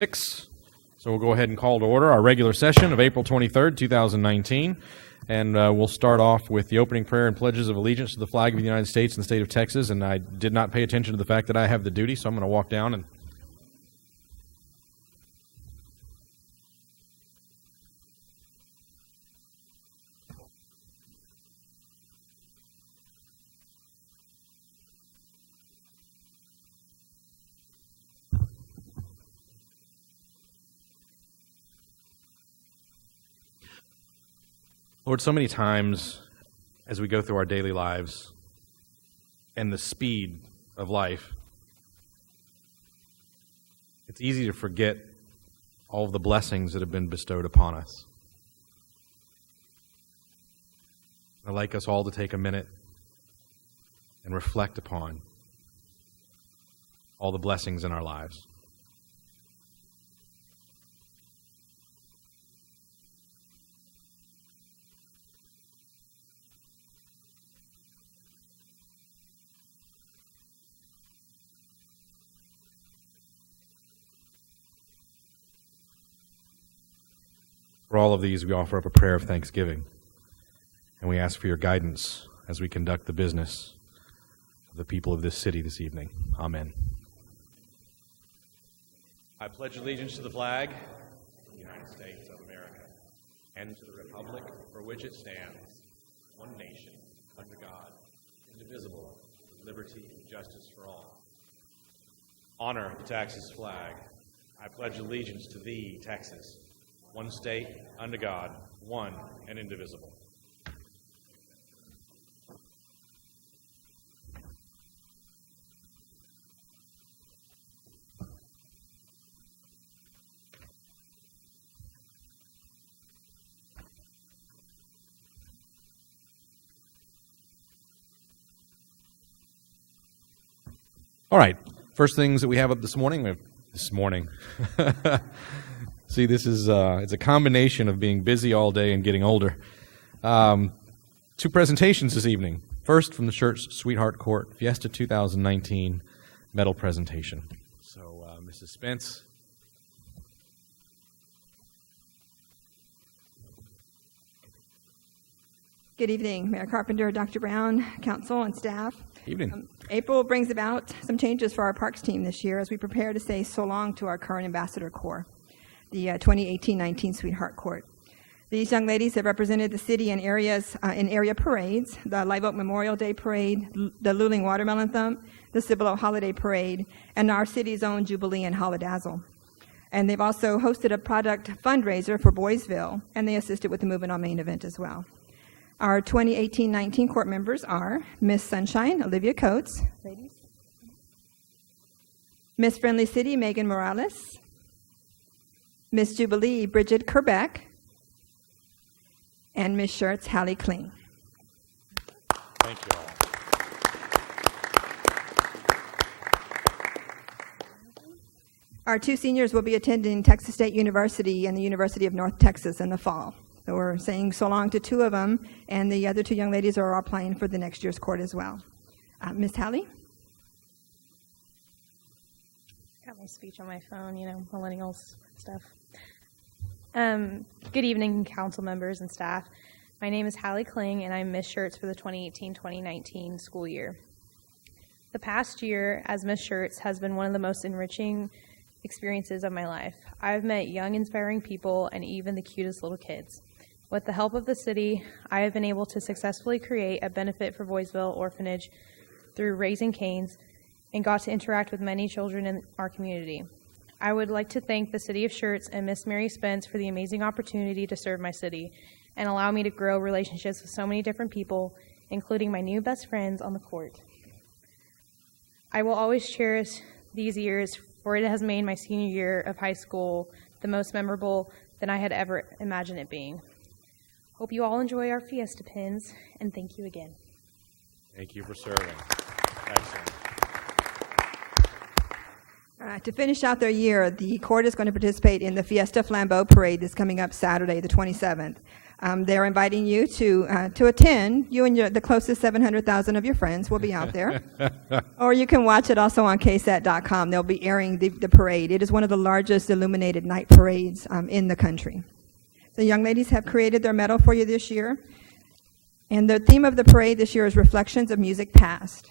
So we'll go ahead and call to order our regular session of April 23rd, 2019. And we'll start off with the opening prayer and pledges of allegiance to the flag of the United States and the state of Texas. And I did not pay attention to the fact that I have the duty, so I'm going to walk down and Lord, so many times as we go through our daily lives and the speed of life, it's easy to forget all of the blessings that have been bestowed upon us. I'd like us all to take a minute and reflect upon all the blessings in our lives. For all of these, we offer up a prayer of thanksgiving, and we ask for your guidance as we conduct the business of the people of this city this evening. Amen. I pledge allegiance to the flag of the United States of America and to the republic for which it stands, one nation, under God, indivisible, with liberty and justice for all. Honor the Texas flag. I pledge allegiance to thee, Texas, one state, under God, one and indivisible. All right, first things that we have up this morning. See, this is it's a combination of being busy all day and getting older. Two presentations this evening. First, from the Schertz Sweetheart Court Fiesta 2019 medal presentation. So, Mrs. Spence. Good evening, Mayor Carpenter, Dr. Brown, council, and staff. Evening. April brings about some changes for our parks team this year as we prepare to say so long to our current ambassador corps, the 2018-19 Sweetheart Court. These young ladies have represented the city in area parades, the Live Oak Memorial Day Parade, the Luling Watermelon Thump, the Cibolo Holiday Parade, and our city's own Jubilee and Holidazzle. And they've also hosted a product fundraiser for Boysville, and they assisted with the Moving on Main event as well. Our 2018-19 court members are Miss Sunshine, Olivia Coates, ladies, Miss Friendly City, Megan Morales, Miss Jubilee, Bridget Kerbeck, and Miss Schertz, Hallie Kling. Thank you all. Our two seniors will be attending Texas State University and the University of North Texas in the fall. So we're saying so long to two of them, and the other two young ladies are applying for the next year's court as well. Miss Hallie? Got my speech on my phone, millennials stuff. Good evening, council members and staff. My name is Hallie Kling, and I'm Miss Schertz for the 2018-2019 school year. The past year as Miss Schertz has been one of the most enriching experiences of my life. I've met young, inspiring people and even the cutest little kids. With the help of the city, I have been able to successfully create a benefit for Boysville Orphanage through Raising Canes and got to interact with many children in our community. I would like to thank the City of Schertz and Miss Mary Spence for the amazing opportunity to serve my city and allow me to grow relationships with so many different people, including my new best friends on the court. I will always cherish these years, for it has made my senior year of high school the most memorable than I had ever imagined it being. Hope you all enjoy our Fiesta pins, and thank you again. Thank you for serving. Excellent. To finish out their year, the court is going to participate in the Fiesta Flambeau Parade that's coming up Saturday, the 27th. They're inviting you to attend. You and the closest 700,000 of your friends will be out there. Or you can watch it also on ksat.com. They'll be airing the parade. It is one of the largest illuminated night parades in the country. The young ladies have created their medal for you this year. And the theme of the parade this year is Reflections of Music Past.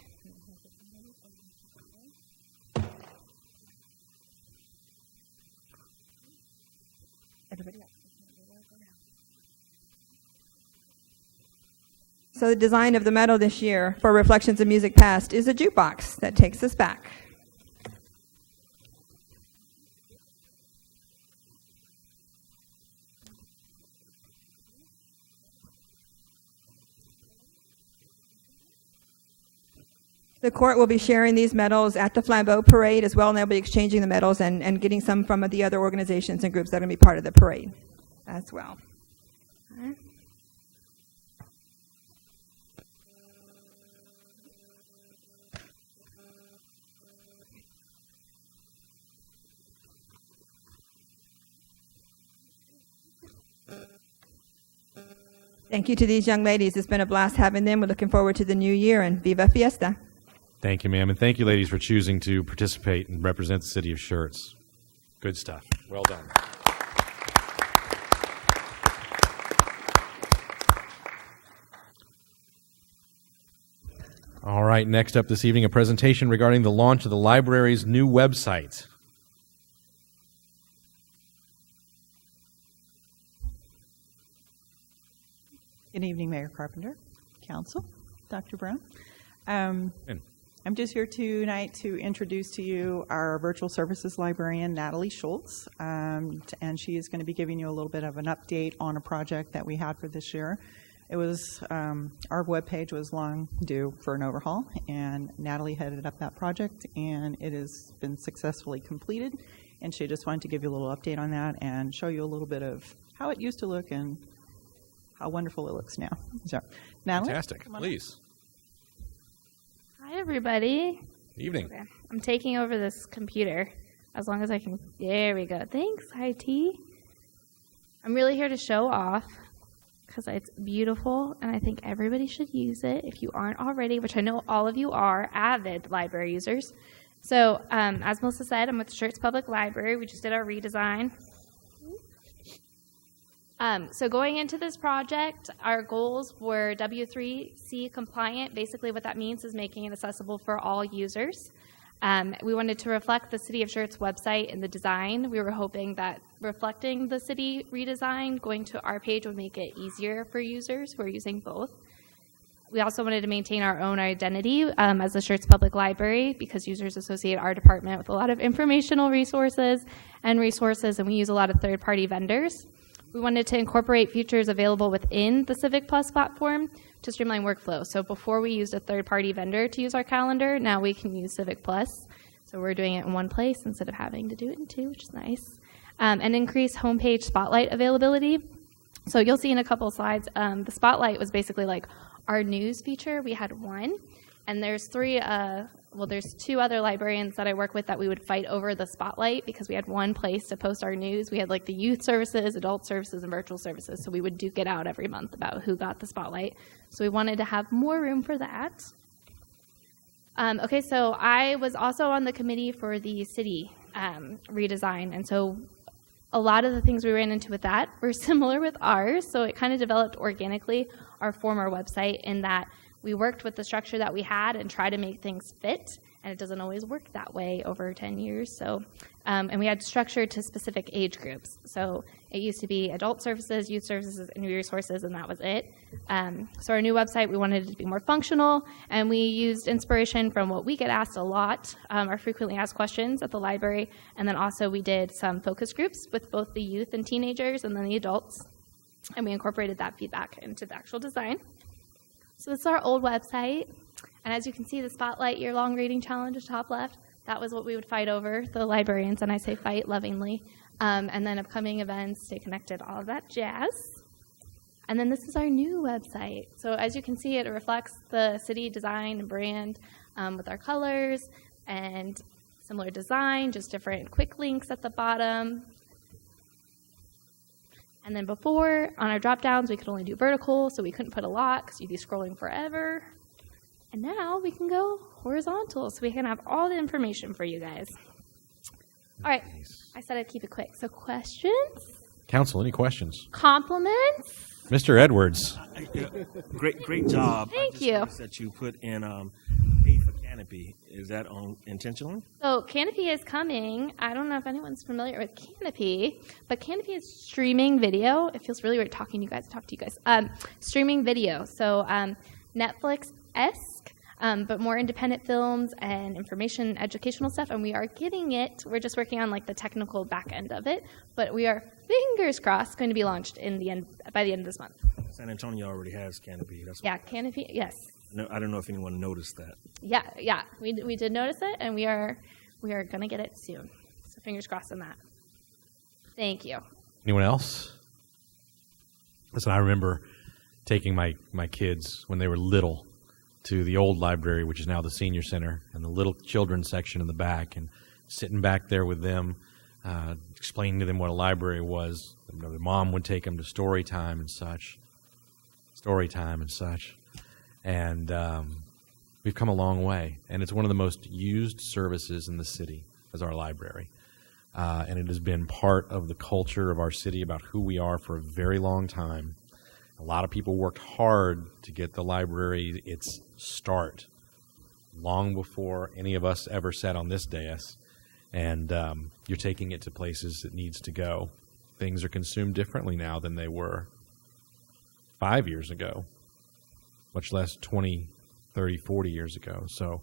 So the design of the medal this year for Reflections of Music Past is a jukebox that takes us back. The court will be sharing these medals at the Flambeau Parade as well, and they'll be exchanging the medals and getting some from the other organizations and groups that are going to be part of the parade as well. All right. Thank you to these young ladies. It's been a blast having them. We're looking forward to the new year, and Viva Fiesta. Thank you, ma'am, and thank you, ladies, for choosing to participate and represent the city of Schertz. Good stuff. Well done. All right, next up this evening, a presentation regarding the launch of the library's new website. Good evening, Mayor Carpenter, Council, Dr. Brown. I'm just here tonight to introduce to you our virtual services librarian, Natalie Schertz, and she is going to be giving you a little bit of an update on a project that we had for this year. It was, our webpage was long due for an overhaul, and Natalie headed up that project, and it has been successfully completed, and she just wanted to give you a little update on that and show you a little bit of how it used to look and how wonderful it looks now. So, Natalie? Fantastic. Please. Hi, everybody. Evening. Okay. I'm taking over this computer as long as I can. There we go. Thanks, IT. I'm really here to show off because it's beautiful, and I think everybody should use it if you aren't already, which I know all of you are avid library users. So, as Melissa said, I'm with the Schertz Public Library. We just did our redesign. So going into this project, our goals were W3C compliant. Basically what that means is making it accessible for all users. We wanted to reflect the City of Schertz website in the design. We were hoping that reflecting the city redesign, going to our page would make it easier for users who are using both. We also wanted to maintain our own identity as the Schertz Public Library because users associate our department with a lot of informational resources, and we use a lot of third-party vendors. We wanted to incorporate features available within the Civic Plus platform to streamline workflow. So before we used a third-party vendor to use our calendar, now we can use Civic Plus. So we're doing it in one place instead of having to do it in two, which is nice. And increase homepage spotlight availability. So you'll see in a couple slides, the spotlight was basically like our news feature. We had one, and there's there's two other librarians that I work with that we would fight over the spotlight because we had one place to post our news. We had like the youth services, adult services, and virtual services. So we would duke it out every month about who got the spotlight. So we wanted to have more room for that. Okay, so I was also on the committee for the city redesign. And so a lot of the things we ran into with that were similar with ours. So it kind of developed organically our former website in that we worked with the structure that we had and tried to make things fit, and it doesn't always work that way over 10 years. So, and we had structure to specific age groups. So it used to be adult services, youth services, and resources, and that was it. So our new website, we wanted it to be more functional, and we used inspiration from what we get asked a lot, our frequently asked questions at the library, and then also we did some focus groups with both the youth and teenagers and then the adults, and we incorporated that feedback into the actual design. So this is our old website, and as you can see, the Spotlight Year-Long Reading Challenge, top left, that was what we would fight over, the librarians, and I say fight lovingly, and then upcoming events, stay connected, all of that jazz. And then this is our new website. So as you can see, it reflects the city design and brand with our colors and similar design, just different quick links at the bottom. And then before, on our drop downs, we could only do vertical, so we couldn't put a lot because you'd be scrolling forever. And now we can go horizontal, so we can have all the information for you guys. All right, I said I'd keep it quick. So questions? Council, any questions? Compliments? Mr. Edwards. Great job. Thank you. That you put in pay for Canopy. Is that intentional? So Canopy is coming. I don't know if anyone's familiar with Canopy, but Canopy is streaming video. It feels really weird talk to you guys. Streaming video. So Netflix-esque, but more independent films and information, educational stuff. And we are getting it. We're just working on like the technical back end of it, but we are, fingers crossed, going to be launched by the end of this month. San Antonio already has Canopy. Canopy. Yes. No, I don't know if anyone noticed that. Yeah. We did notice it, and we are going to get it soon. So fingers crossed on that. Thank you. Anyone else? Listen, I remember taking my kids when they were little to the old library, which is now the senior center, and the little children's section in the back, and sitting back there with them, explaining to them what a library was. Their mom would take them to story time and such. And we've come a long way, and it's one of the most used services in the city as our library. And it has been part of the culture of our city about who we are for a very long time. A lot of people worked hard to get the library its start, long before any of us ever sat on this dais. And you're taking it to places it needs to go. Things are consumed differently now than they were 5 years ago, much less 20, 30, 40 years ago. So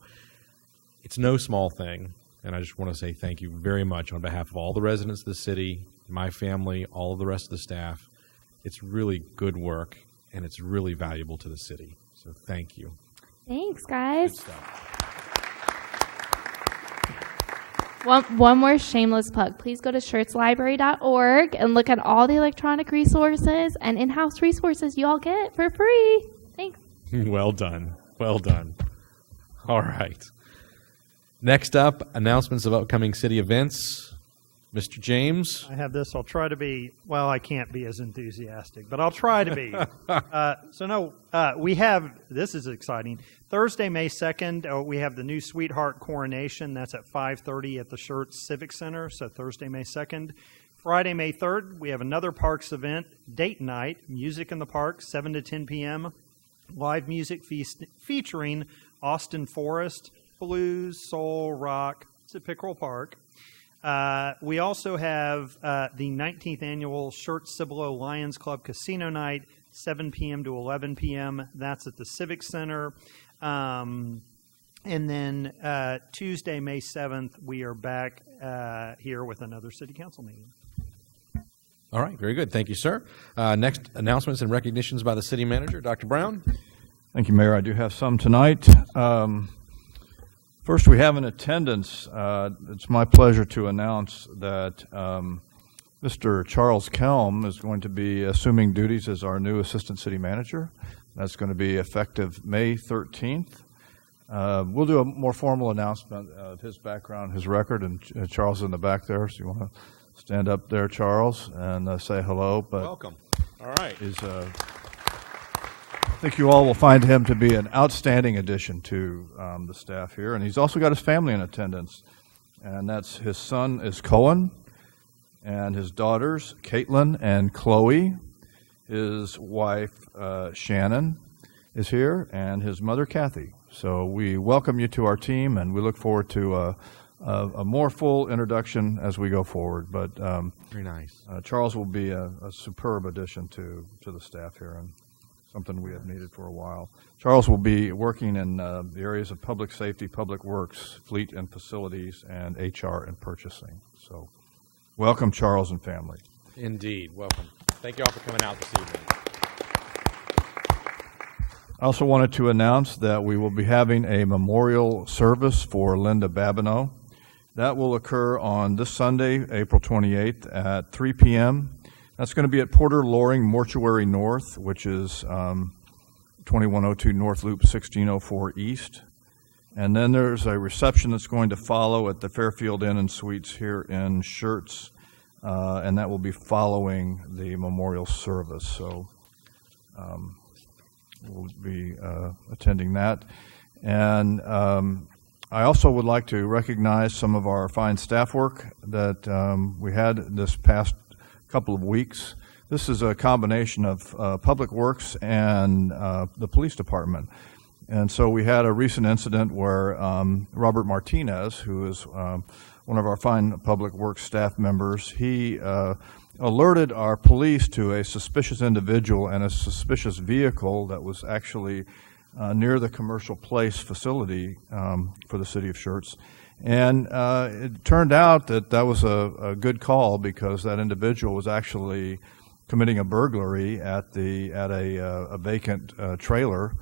it's no small thing, and I just want to say thank you very much on behalf of all the residents of the city, my family, all of the rest of the staff. It's really good work, and it's really valuable to the city. So thank you. Thanks, guys. Good stuff. One more shameless plug. Please go to schertzlibrary.org and look at all the electronic resources and in-house resources you all get for free. Thanks. Well done. Well done. All right. Next up, announcements of upcoming city events. Mr. James. I have this. I'll try to be, well, I can't be as enthusiastic, but I'll try to be. We have, this is exciting. Thursday, May 2nd, we have the new Sweetheart Coronation. That's at 5:30 at the Schertz Civic Center, so Thursday, May 2nd. Friday, May 3rd, we have another Parks event, date night, music in the park, 7 to 10 p.m., live music featuring Austin Forest, blues, soul, rock. It's at Pickerel Park. We also have the 19th annual Schertz Cibolo Lions Club Casino Night, 7 p.m. to 11 p.m. That's at the Civic Center. And then Tuesday, May 7th, we are back here with another City Council meeting. All right, very good. Thank you, sir. Next, announcements and recognitions by the city manager, Dr. Brown. Thank you, Mayor. I do have some tonight. First, we have in attendance, it's my pleasure to announce that Mr. Charles Kelm is going to be assuming duties as our new Assistant City Manager. That's going to be effective May 13th. We'll do a more formal announcement of his background, his record, and Charles is in the back there, so you want to stand up there, Charles, and say hello. But welcome. All right. I think you all will find him to be an outstanding addition to the staff here. And he's also got his family in attendance. And that's his son is Cohen, and his daughters, Caitlin and Chloe. His wife, Shannon, is here, and his mother, Kathy. So we welcome you to our team, and we look forward to a more full introduction as we go forward. But very nice. Charles will be a superb addition to the staff here, and something we have needed for a while. Charles will be working in the areas of public safety, public works, fleet and facilities, and HR and purchasing. So welcome, Charles and family. Indeed. Welcome. Thank you all for coming out this evening. I also wanted to announce that we will be having a memorial service for Linda Babineau. That will occur on this Sunday, April 28th at 3 p.m. That's going to be at Porter Loring Mortuary North, which is 2102 North Loop 1604 East. And then there's a reception that's going to follow at the Fairfield Inn and Suites here in Schertz and that will be following the memorial service. So we'll be attending that. And I also would like to recognize some of our fine staff work that we had this past couple of weeks. This is a combination of Public Works and the police department. And so we had a recent incident where Robert Martinez, who is one of our fine Public Works staff members, he alerted our police to a suspicious individual and a suspicious vehicle that was actually near the Commercial Place facility for the city of Schertz. And it turned out that that was a good call, because that individual was actually committing a burglary at a vacant trailer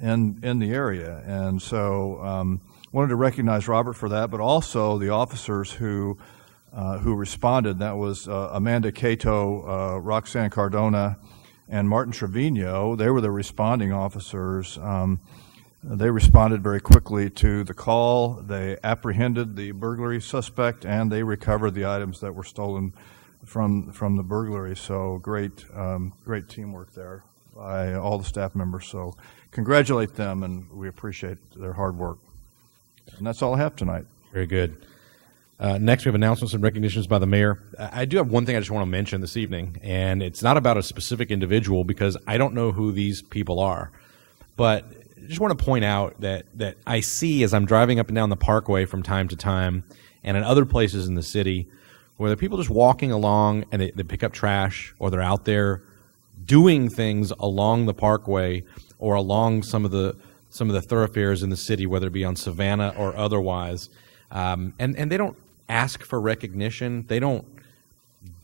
in the area. And so wanted to recognize Robert for that, but also the officers who responded. That was Amanda Cato, Roxanne Cardona, and Martin Trevino. They were the responding officers. They responded very quickly to the call. They apprehended the burglary suspect, and they recovered the items that were stolen from the burglary. So great teamwork there by all the staff members. So congratulate them, and we appreciate their hard work. And that's all I have tonight. Very good. Next, we have announcements and recognitions by the mayor. I do have one thing I just want to mention this evening, and it's not about a specific individual, because I don't know who these people are. But I just want to point out that I see, as I'm driving up and down the parkway from time to time, and in other places in the city, where there are people just walking along and they pick up trash, or they're out there doing things along the parkway or along some of the thoroughfares in the city, whether it be on Savannah or otherwise. And they don't ask for recognition. They don't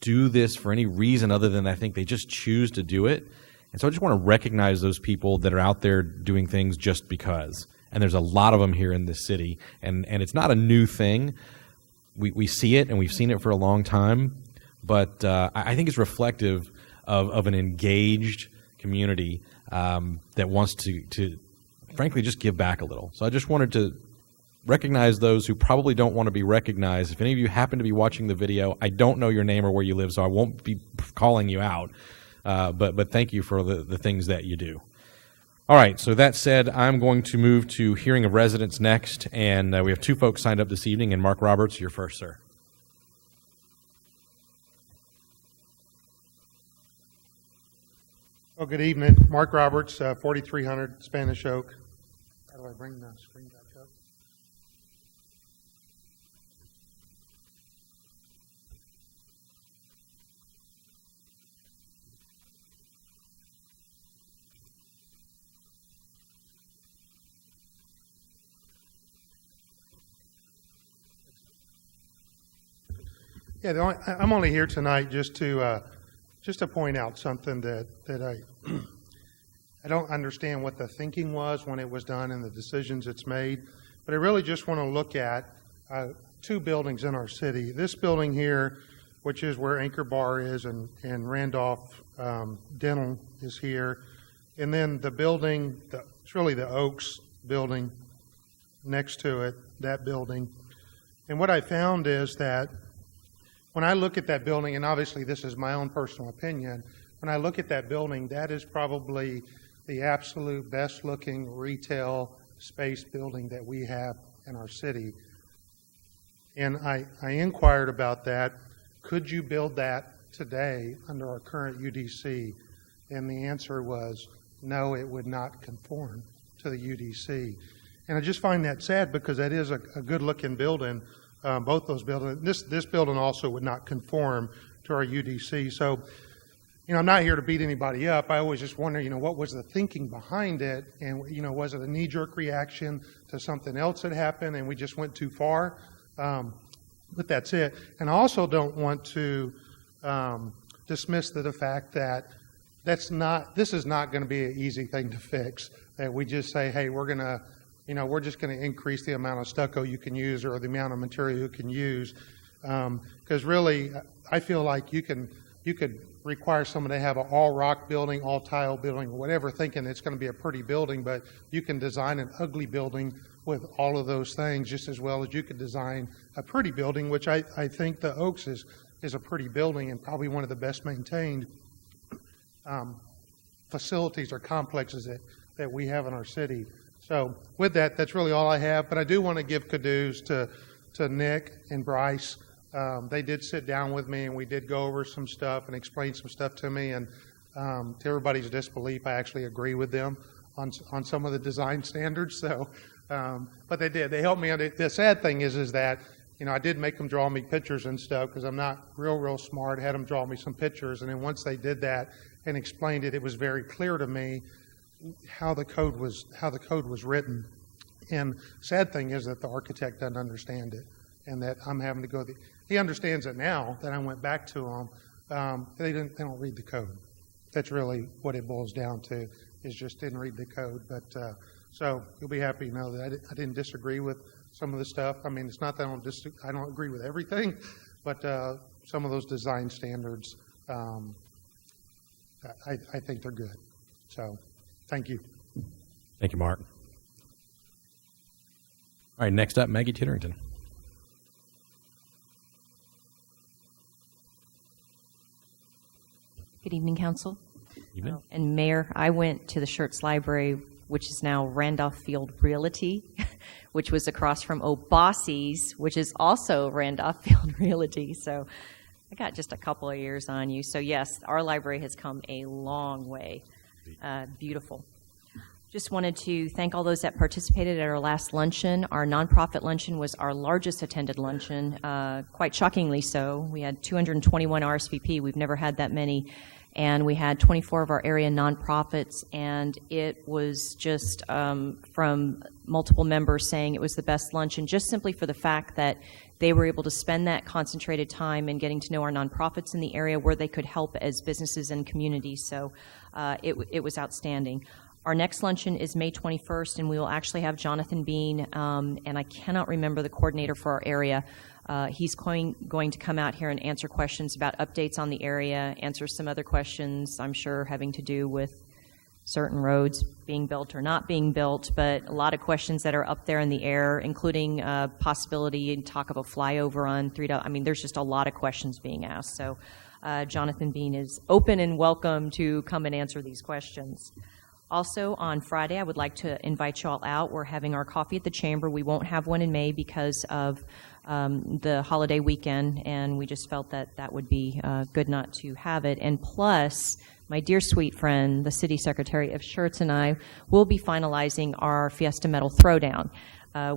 do this for any reason other than I think they just choose to do it. And so I just want to recognize those people that are out there doing things just because. And there's a lot of them here in this city. And it's not a new thing. We see it, and we've seen it for a long time. But I think it's reflective of an engaged community that wants to frankly just give back a little. So I just wanted to recognize those who probably don't want to be recognized. If any of you happen to be watching the video, I don't know your name or where you live, so I won't be calling you out. But thank you for the things that you do. All right, so that said, I'm going to move to hearing of residents next, and we have two folks signed up this evening, and Mark Roberts, you're first, sir. Well, good evening. Mark Roberts, 4300 Spanish Oak. How do I bring the screen back up? Yeah, I'm only here tonight just to point out something that I don't understand what the thinking was when it was done and the decisions it's made, but I really just want to look at two buildings in our city. This building here, which is where Anchor Bar is, and Randolph Dental is here, and then the building, it's really the Oaks building next to it, that building. And what I found is that when I look at that building, and obviously this is my own personal opinion, when I look at that building, that is probably the absolute best looking retail space building that we have in our city. And I inquired about that. Could you build that today under our current UDC? And the answer was no, it would not conform to the UDC. And I just find that sad, because that is a good looking building. Both those buildings. This building also would not conform to our UDC. So, I'm not here to beat anybody up. I always just wonder, what was the thinking behind it? And, was it a knee-jerk reaction to something else that happened and we just went too far? But that's it. And I also don't want to dismiss the fact that this is not going to be an easy thing to fix. That we just say, hey, we're just going to increase the amount of stucco you can use or the amount of material you can use. Because really, I feel like you could require someone to have an all-rock building, all-tile building, whatever, thinking it's going to be a pretty building, but you can design an ugly building with all of those things just as well as you could design a pretty building, which I think the Oaks is is a pretty building and probably one of the best maintained facilities or complexes that we have in our city. So with that, that's really all I have. But I do want to give kudos to Nick and Bryce. They did sit down with me, and we did go over some stuff and explain some stuff to me. And to everybody's disbelief, I actually agree with them on some of the design standards. So, but they did. They helped me. The sad thing is that, you know, I did make them draw me pictures and stuff because I'm not real smart. I had them draw me some pictures, and then once they did that and explained it, it was very clear to me how the code was written. And sad thing is that the architect doesn't understand it, and that I'm having to go. He understands it now that I went back to him. They don't read the code. That's really what it boils down to, is just didn't read the code. But so you'll be happy to know that I didn't disagree with some of the stuff. I mean, it's not that I don't agree with everything, but some of those design standards, I think they're good. So, thank you. Thank you, Mark. All right, next up, Maggie Titterington. Good evening, Council. Evening. And Mayor, I went to the Schertz Library, which is now Randolph Field Realty, which was across from O'Bossy's, which is also Randolph Field Realty. So I got just a couple of years on you. So yes, our library has come a long way. Beautiful. Just wanted to thank all those that participated at our last luncheon. Our nonprofit luncheon was our largest attended luncheon, quite shockingly so. We had 221 RSVP. We've never had that many. And we had 24 of our area nonprofits, and it was just from multiple members saying it was the best luncheon, just simply for the fact that they were able to spend that concentrated time in getting to know our nonprofits in the area where they could help as businesses and communities. So it was outstanding. Our next luncheon is May 21st, and we will actually have Jonathan Bean, and I cannot remember the coordinator for our area. He's going to come out here and answer questions about updates on the area, answer some other questions, I'm sure, having to do with certain roads being built or not being built, but a lot of questions that are up there in the air, including possibility and talk of a flyover on 3. I mean, there's just a lot of questions being asked. So Jonathan Bean is open and welcome to come and answer these questions. Also, on Friday, I would like to invite you all out. We're having our coffee at the Chamber. We won't have one in May because of the holiday weekend, and we just felt that that would be good not to have it. And plus, my dear sweet friend, the City Secretary of Schertz, and I will be finalizing our Fiesta Medal Throwdown,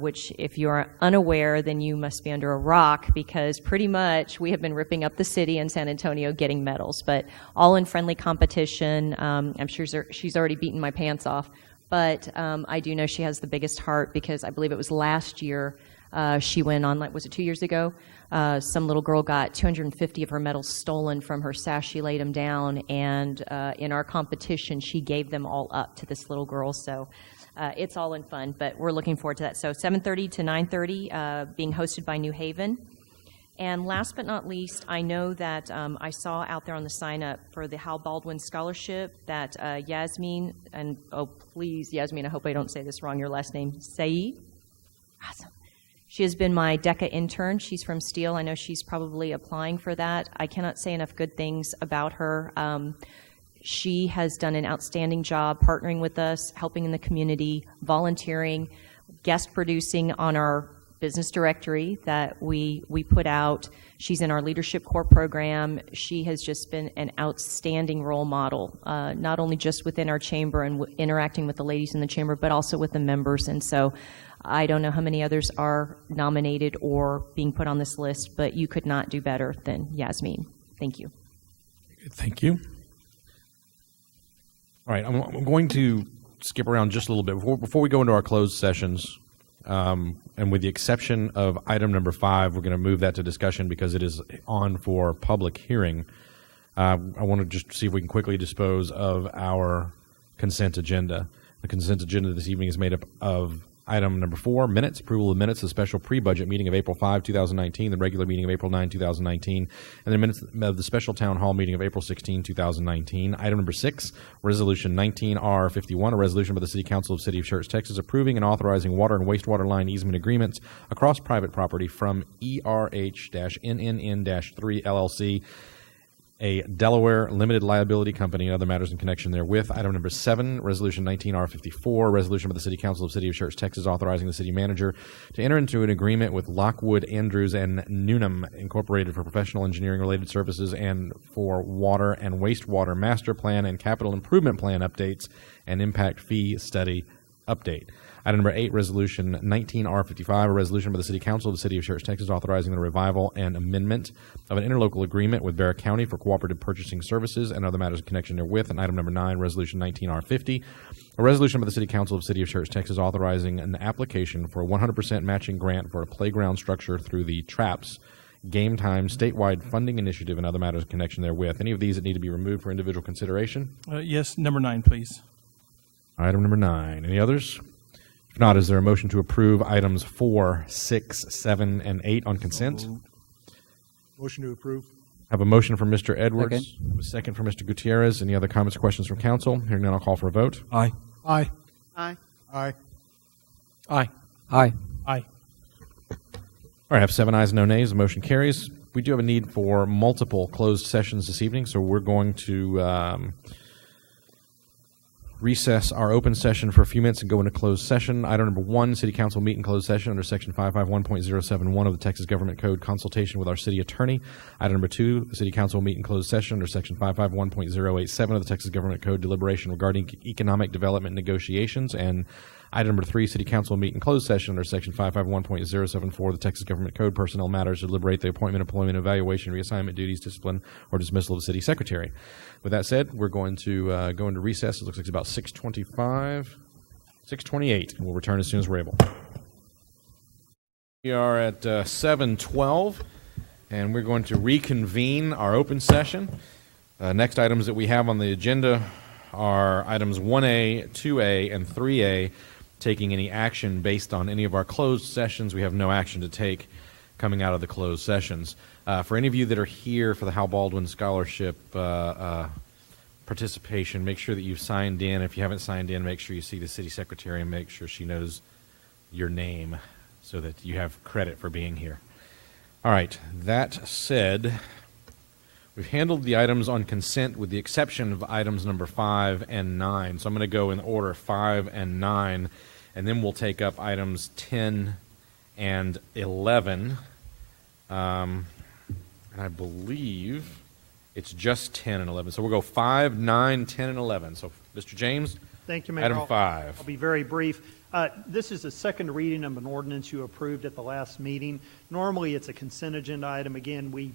which, if you are unaware, then you must be under a rock, because pretty much we have been ripping up the city in San Antonio getting medals, but all in friendly competition. I'm sure she's already beaten my pants off, but I do know she has the biggest heart, because I believe it was last year she went on, was it 2 years ago? Some little girl got 250 of her medals stolen from her sash. She laid them down, and in our competition, she gave them all up to this little girl. So it's all in fun, but we're looking forward to that. So 7:30 to 9:30, being hosted by New Haven. And last but not least, I know that I saw out there on the sign-up for the Hal Baldwin Scholarship that Yasmin, and oh, please, Yasmin, I hope I don't say this wrong, your last name, Saeed? Awesome. She has been my DECA intern. She's from Steele. I know she's probably applying for that. I cannot say enough good things about her. She has done an outstanding job partnering with us, helping in the community, volunteering, guest producing on our business directory that we put out. She's in our Leadership Corps program. She has just been an outstanding role model, not only just within our chamber and interacting with the ladies in the chamber, but also with the members. And so I don't know how many others are nominated or being put on this list, but you could not do better than Yasmin. Thank you. Thank you. All right, I'm going to skip around just a little bit. Before we go into our closed sessions, and with the exception of item number 5, we're going to move that to discussion because it is on for public hearing. I want to just see if we can quickly dispose of our consent agenda. The consent agenda this evening is made up of Item number 4, minutes. Approval of minutes of the special pre-budget meeting of April 5, 2019, the regular meeting of April 9, 2019, and the minutes of the special town hall meeting of April 16, 2019. Item number 6, Resolution 19R51, a resolution by the City Council of the City of Schertz, Texas, approving and authorizing water and wastewater line easement agreements across private property from ERH-NNN-3 LLC, a Delaware limited liability company, and other matters in connection therewith. Item number 7, Resolution 19R54, resolution by the City Council of the City of Schertz, Texas, authorizing the city manager to enter into an agreement with Lockwood, Andrews, and Newnham Incorporated for professional engineering-related services and for water and wastewater master plan and capital improvement plan updates and impact fee study update. Item number 8, Resolution 19R55, a resolution by the City Council of the City of Schertz, Texas, authorizing the revival and amendment of an interlocal agreement with Barrack County for cooperative purchasing services and other matters in connection therewith. And item number 9, Resolution 19R50, a resolution by the City Council of the City of Schertz, Texas, authorizing an application for a 100% matching grant for a playground structure through the TRAPS Game Time statewide funding initiative and other matters in connection therewith. Any of these that need to be removed for individual consideration? Yes, number 9, please. Item number 9. Any others? If not, is there a motion to approve items 4, 6, 7, and 8 on consent? Motion to approve. Have a motion from Mr. Edwards, a second from Mr. Gutierrez. Any other comments or questions from council? Hearing none, I'll call for a vote. Aye. Aye. Aye. Aye. Aye. Aye. Aye. All right, I have 7 ayes, no nays. The motion carries. We do have a need for multiple closed sessions this evening, so we're going to recess our open session for a few minutes and go into closed session. Item number 1, City Council meet in closed session under Section 551.071 of the Texas Government Code, consultation with our city attorney. Item number 2, the City Council meet in closed session under Section 551.087 of the Texas Government Code, deliberation regarding economic development negotiations. And item number 3, City Council meet in closed session under Section 551.074 of the Texas Government Code, personnel matters, to deliberate the appointment, employment, evaluation, reassignment, duties, discipline, or dismissal of the city secretary. With that said, we're going to go into recess. It looks like it's about 6:25, 6:28, and we'll return as soon as we're able. We are at 7:12, and we're going to reconvene our open session. Next items that we have on the agenda are items 1A, 2A, and 3A, taking any action based on any of our closed sessions. We have no action to take coming out of the closed sessions. For any of you that are here for the Hal Baldwin Scholarship participation, make sure that you've signed in. If you haven't signed in, make sure you see the city secretary and make sure she knows your name so that you have credit for being here. All right, that said, we've handled the items on consent with the exception of items number 5 and 9. So I'm going to go in order 5 and 9, and then we'll take up items 10 and 11. And I believe it's just 10 and 11. So we'll go 5, 9, 10, and 11. So, Mr. James, Thank you, Mayor. item 5. I'll be very brief. This is a second reading of an ordinance you approved at the last meeting. Normally, it's a consent agenda item. Again, we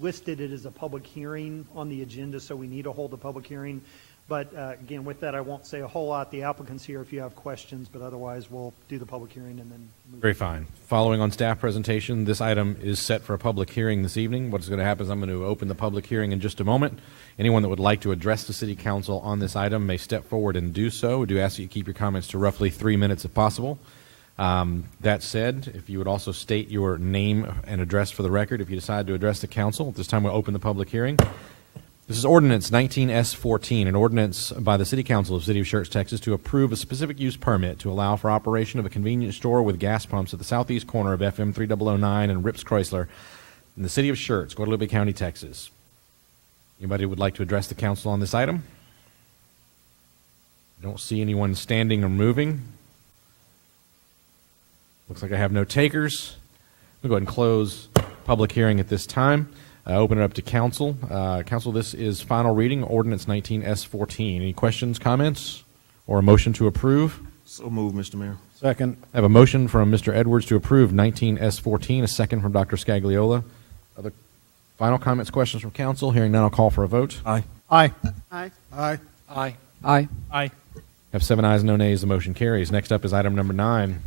listed it as a public hearing on the agenda, so we need to hold a public hearing. But again, with that, I won't say a whole lot. The applicant's here if you have questions, but otherwise, we'll do the public hearing and then move. Very fine. Following on staff presentation, this item is set for a public hearing this evening. What's going to happen is I'm going to open the public hearing in just a moment. Anyone that would like to address the City Council on this item may step forward and do so. We do ask that you keep your comments to roughly 3 minutes if possible. That said, if you would also state your name and address for the record if you decide to address the council. At this time, we'll open the public hearing. This is Ordinance 19S14, an ordinance by the City Council of the City of Schertz, Texas, to approve a specific use permit to allow for operation of a convenience store with gas pumps at the southeast corner of FM 3009 and Rips Chrysler in the City of Schertz, Guadalupe County, Texas. Anybody would like to address the council on this item? I don't see anyone standing or moving. Looks like I have no takers. We'll go ahead and close public hearing at this time. Open it up to council. Council, this is final reading, Ordinance 19S14. Any questions, comments, or a motion to approve? So move, Mr. Mayor. Second. I have a motion from Mr. Edwards to approve 19S14, a second from Dr. Scagliola. Other final comments, questions from council? Hearing none, I'll call for a vote. Aye. Aye. Aye. Aye. Aye. Aye. Aye. Have 7 ayes, no nays. The motion carries. Next up is item number 9,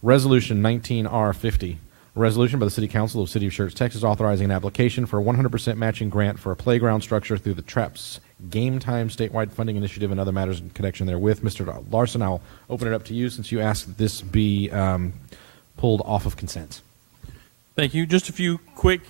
Resolution 19R50. A resolution by the City Council of the City of Schertz, Texas, authorizing an application for a 100% matching grant for a playground structure through the TRAPS Game Time statewide funding initiative and other matters in connection therewith. Mr. Larson, I'll open it up to you since you asked that this be pulled off of consent. Thank you. Just a few quick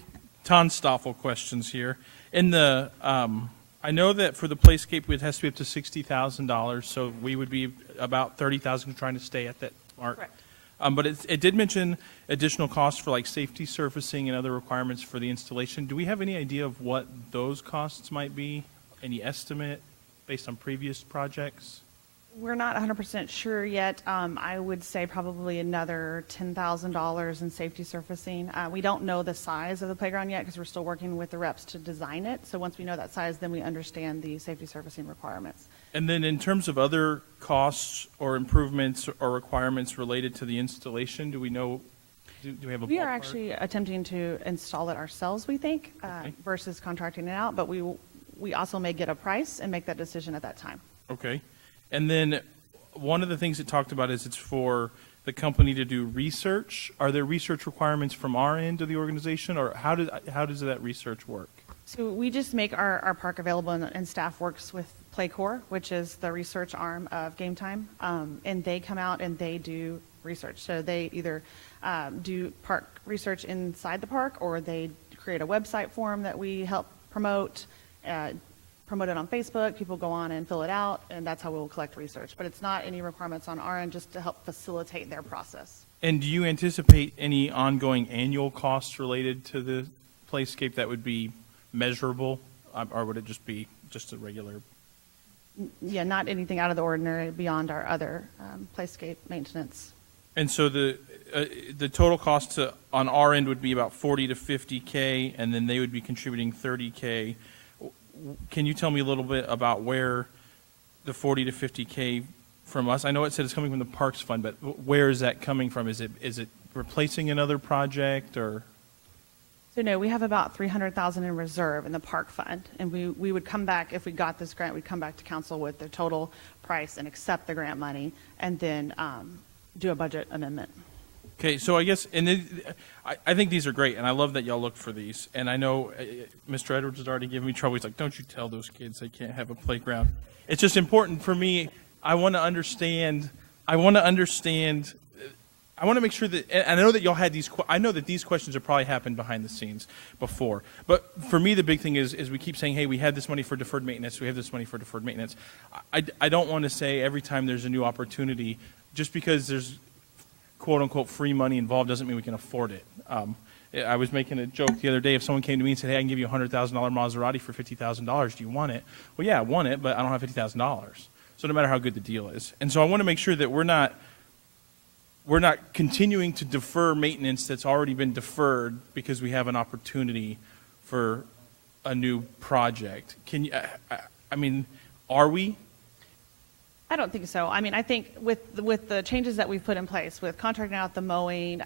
Tonstoffel questions here. In the, I know that for the playscape, it has to be up to $60,000, so we would be about $30,000 trying to stay at that mark. Correct. But it did mention additional costs for like safety surfacing and other requirements for the installation. Do we have any idea of what those costs might be? Any estimate based on previous projects? We're not 100% sure yet. I would say probably another $10,000 in safety surfacing. We don't know the size of the playground yet because we're still working with the reps to design it. So once we know that size, then we understand the safety surfacing requirements. And then in terms of other costs or improvements or requirements related to the installation, do we know, do we have a We are ballpark? actually attempting to install it ourselves, we think, versus contracting it out. But we also may get a price and make that decision at that time. Okay. And then one of the things it talked about is it's for the company to do research. Are there research requirements from our end of the organization, or how does that research work? So we just make our park available, and staff works with PlayCorps, which is the research arm of Game Time, and they come out and they do research. So they either do park research inside the park, or they create a website form that we help promote it on Facebook. People go on and fill it out, and that's how we'll collect research. But it's not any requirements on our end, just to help facilitate their process. And do you anticipate any ongoing annual costs related to the playscape that would be measurable, or would it just be just a regular? Yeah, not anything out of the ordinary beyond our other playscape maintenance. And so the total cost on our end would be about $40,000 to $50,000, and then they would be contributing $30,000. Can you tell me a little bit about where the $40,000 to $50,000 from us? I know it said it's coming from the Parks Fund, but where is that coming from? Is it replacing another project, or? So no, we have about $300,000 in reserve in the Park Fund, and we would come back, if we got this grant, we'd come back to council with the total price and accept the grant money, and then do a budget amendment. Okay, so I guess, and then, I think these are great, and I love that y'all look for these. And I know Mr. Edwards has already given me trouble. He's like, don't you tell those kids they can't have a playground. It's just important for me. I want to understand, I want to make sure that, and I know that y'all had these, I know that these questions have probably happened behind the scenes before. But for me, the big thing is we keep saying, hey, we had this money for deferred maintenance, we have this money for deferred maintenance. I don't want to say every time there's a new opportunity, just because there's quote-unquote free money involved doesn't mean we can afford it. I was making a joke the other day. If someone came to me and said, hey, I can give you a $100,000 Maserati for $50,000, do you want it? Well, yeah, I want it, but I don't have $50,000. So no matter how good the deal is. And so I want to make sure that we're not continuing to defer maintenance that's already been deferred because we have an opportunity for a new project. Can you, I mean, are we? I don't think so. I mean, I think with the changes that we've put in place, with contracting out the mowing,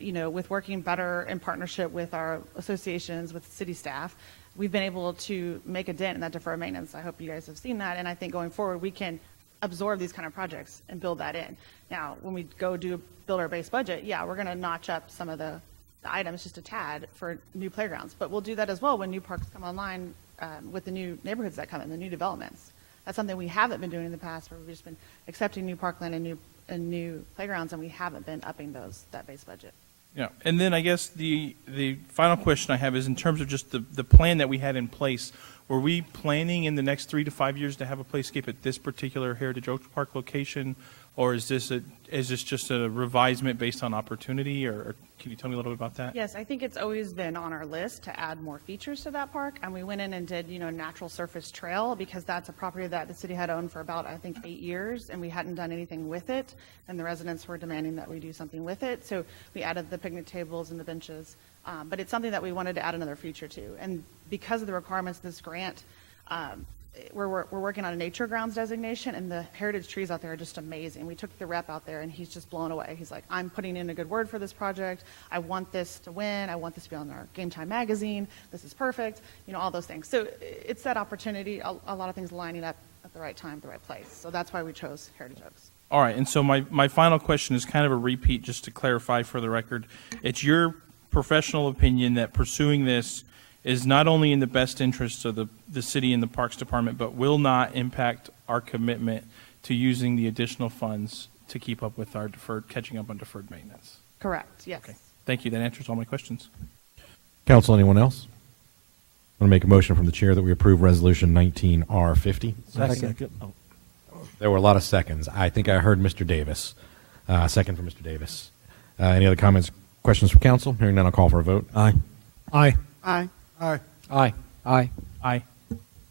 with working better in partnership with our associations, with city staff, we've been able to make a dent in that deferred maintenance. I hope you guys have seen that, and I think going forward we can absorb these kind of projects and build that in. Now, when we go build our base budget, yeah, we're going to notch up some of the items just a tad for new playgrounds, but we'll do that as well when new parks come online with the new neighborhoods that come in, the new developments. That's something we haven't been doing in the past, where we've just been accepting new parkland and new playgrounds, and we haven't been upping that base budget. Yeah, and then I guess the final question I have is in terms of just the plan that we had in place. Were we planning in the next 3 to 5 years to have a playscape at this particular Heritage Oaks Park location, or is this just a revisement based on opportunity, or can you tell me a little bit about that? Yes, I think it's always been on our list to add more features to that park, and we went in and did, natural surface trail, because that's a property that the city had owned for about, I think, 8 years, and we hadn't done anything with it, and the residents were demanding that we do something with it, so we added the picnic tables and the benches, but it's something that we wanted to add another feature to, and because of the requirements of this grant, we're working on a nature grounds designation, and the heritage trees out there are just amazing. We took the rep out there, and he's just blown away. He's like, I'm putting in a good word for this project. I want this to win. I want this to be on our Game Time magazine. This is perfect. All those things. So it's that opportunity, a lot of things lining up at the right time, the right place. So that's why we chose Heritage Oaks. All right, and so my final question is kind of a repeat, just to clarify for the record. It's your professional opinion that pursuing this is not only in the best interest of the city and the Parks Department, but will not impact our commitment to using the additional funds to keep up with our catching up on deferred maintenance. Correct, yes. Okay. Thank you. That answers all my questions. Council, anyone else? I want to make a motion from the chair that we approve Resolution 19R50. Second. Oh. There were a lot of seconds. I think I heard Mr. Davis. Second for Mr. Davis. Any other comments, questions from council? Hearing none, I'll call for a vote. Aye. Aye. Aye. Aye. Aye. Aye. Aye.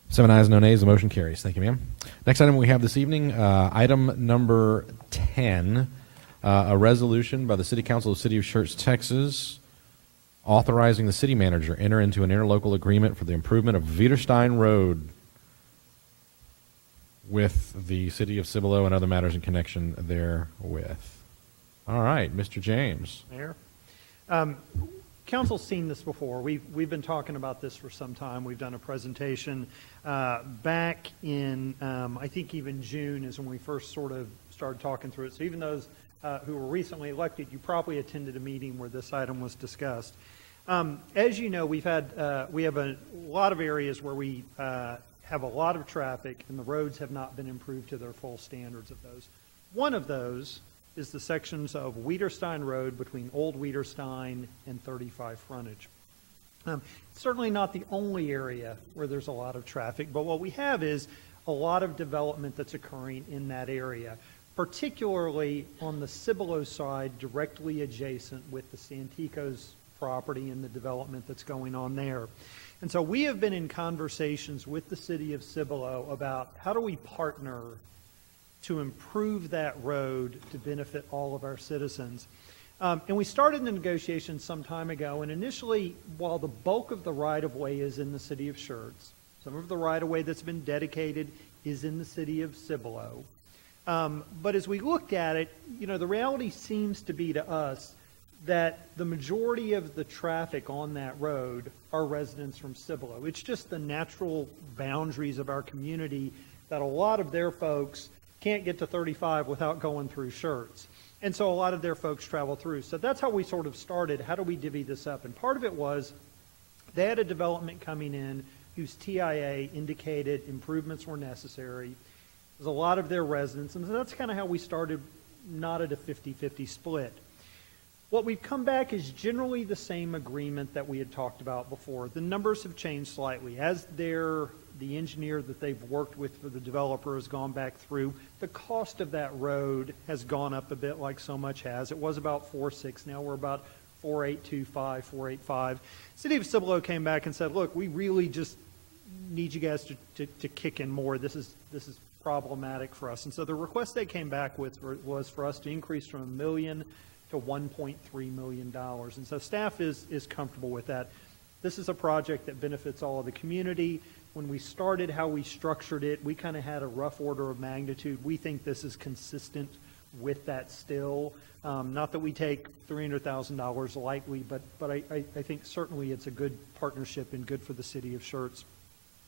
7 ayes, no nays. The motion carries. Thank you, ma'am. Next item we have this evening, item number 10, a resolution by the City Council of the City of Schertz, Texas, authorizing the city manager enter into an interlocal agreement for the improvement of Wiederstein Road with the City of Cibolo and other matters in connection therewith. All right, Mr. James. Mayor. Council's seen this before. We've been talking about this for some time. We've done a presentation back in, I think even June is when we first sort of started talking through it. So even those who were recently elected, you probably attended a meeting where this item was discussed. As you know, we have a lot of areas where we have a lot of traffic and the roads have not been improved to their full standards of those. One of those is the sections of Wiederstein Road between Old Wiederstein and 35 frontage. Certainly not the only area where there's a lot of traffic, but what we have is a lot of development that's occurring in that area, particularly on the Cibolo side, directly adjacent with the Santikos property and the development that's going on there. And so we have been in conversations with the city of Cibolo about how do we partner to improve that road to benefit all of our citizens. And we started the negotiations some time ago, and initially, while the bulk of the right-of-way is in the city of Schertz, some of the right-of-way that's been dedicated is in the city of Cibolo. But as we looked at it, the reality seems to be to us that the majority of the traffic on that road are residents from Cibolo. It's just the natural boundaries of our community that a lot of their folks can't get to 35 without going through Schertz. And so a lot of their folks travel through. So that's how we sort of started. How do we divvy this up? And part of it was they had a development coming in whose TIA indicated improvements were necessary. There's a lot of their residents. And so that's kind of how we started, not at a 50-50 split. What we've come back is generally the same agreement that we had talked about before. The numbers have changed slightly. As the engineer that they've worked with for the developer has gone back through, the cost of that road has gone up a bit, like so much has. It was about 4.6. Now we're about 4.825, 4.85. City of Cibolo came back and said, look, we really just need you guys to kick in more. This is problematic for us. And so the request they came back with was for us to increase from $1 million to $1.3 million. And so staff is comfortable with that. This is a project that benefits all of the community. When we started how we structured it, we kind of had a rough order of magnitude. We think this is consistent with that still. Not that we take $300,000 lightly, but I think certainly it's a good partnership and good for the city of Schertz.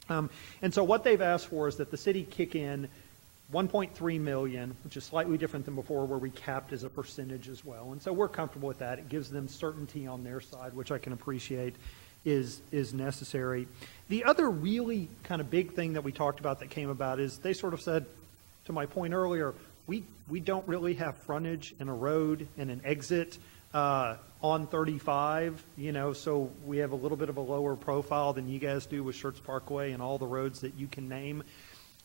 And so what they've asked for is that the city kick in $1.3 million, which is slightly different than before where we capped as a percentage as well. And so we're comfortable with that. It gives them certainty on their side, which I can appreciate is necessary. The other really kind of big thing that we talked about that came about is they sort of said, to my point earlier, we don't really have frontage in a road and an exit on 35, so we have a little bit of a lower profile than you guys do with Schertz Parkway and all the roads that you can name.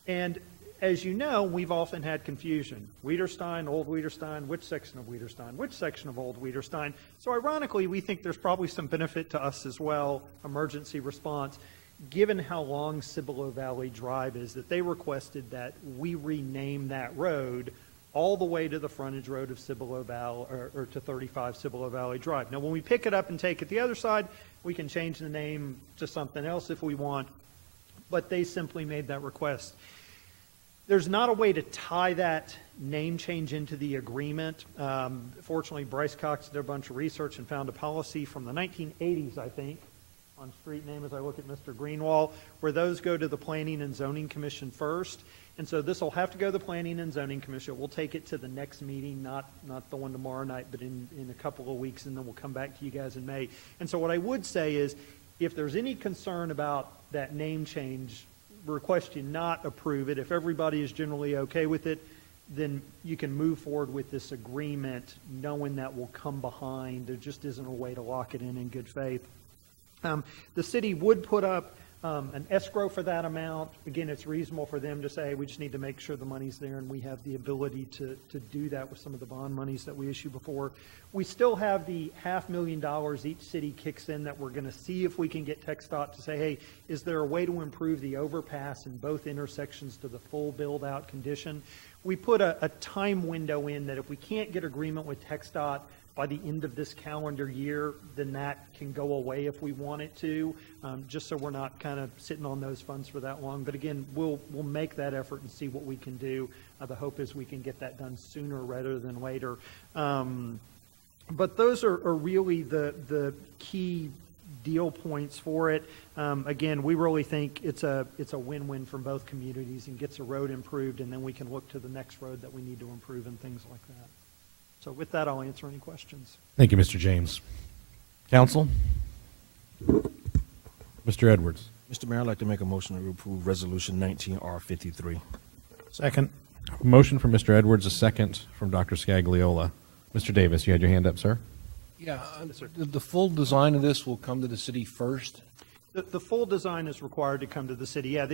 And as you know, we've often had confusion. Wiederstein, Old Wiederstein, which section of Wiederstein, which section of Old Wiederstein. So ironically, we think there's probably some benefit to us as well, emergency response, given how long Cibolo Valley Drive is, that they requested that we rename that road all the way to the frontage road of Cibolo Valley, or to 35 Cibolo Valley Drive. Now, when we pick it up and take it the other side, we can change the name to something else if we want, but they simply made that request. There's not a way to tie that name change into the agreement. Fortunately, Bryce Cox did a bunch of research and found a policy from the 1980s, I think, on street name as I look at Mr. Greenwald, where those go to the Planning and Zoning Commission first. And so this will have to go to the Planning and Zoning Commission. We'll take it to the next meeting, not the one tomorrow night, but in a couple of weeks, and then we'll come back to you guys in May. And so what I would say is, If there's any concern about that name change, request you not approve it. If everybody is generally okay with it, then you can move forward with this agreement knowing that will come behind. There just isn't a way to lock it in good faith. The city would put up an escrow for that amount. Again, it's reasonable for them to say, we just need to make sure the money's there, and we have the ability to do that with some of the bond monies that we issued before. We still have the $500,000 each city kicks in that we're going to see if we can get TxDOT to say, hey, is there a way to improve the overpass in both intersections to the full build-out condition? We put a time window in that if we can't get agreement with TxDOT by the end of this calendar year, then that can go away if we want it to, just so we're not kind of sitting on those funds for that long. But again, we'll make that effort and see what we can do. The hope is we can get that done sooner rather than later. But those are really the key deal points for it. Again, we really think it's a win-win for both communities and gets a road improved, and then we can look to the next road that we need to improve and things like that. So with that, I'll answer any questions. Thank you, Mr. James. Council? Mr. Edwards. Mr. Mayor, I'd like to make a motion to approve Resolution 19R53. Second. A motion from Mr. Edwards, a second from Dr. Scagliola. Mr. Davis, you had your hand up, sir? Yeah, the full design of this will come to the city first? The full design is required to come to the city. Yeah,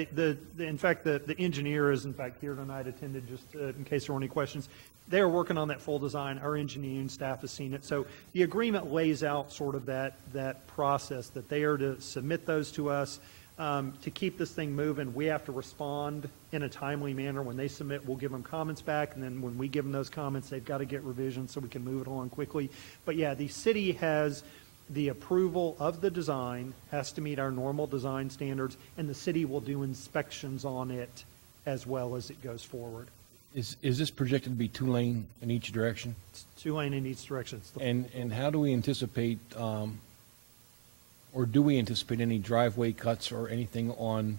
in fact, the engineer is in fact here tonight, attended just in case there were any questions. They are working on that full design. Our engineering staff has seen it. So the agreement lays out sort of that process that they are to submit those to us. To keep this thing moving, we have to respond in a timely manner. When they submit, we'll give them comments back, and then when we give them those comments, they've got to get revisions so we can move it along quickly. But yeah, the city has the approval of the design, has to meet our normal design standards, and the city will do inspections on it as well as it goes forward. Is this projected to be 2-lane in each direction? It's 2-lane in each direction. And how do we anticipate, or do we anticipate any driveway cuts or anything on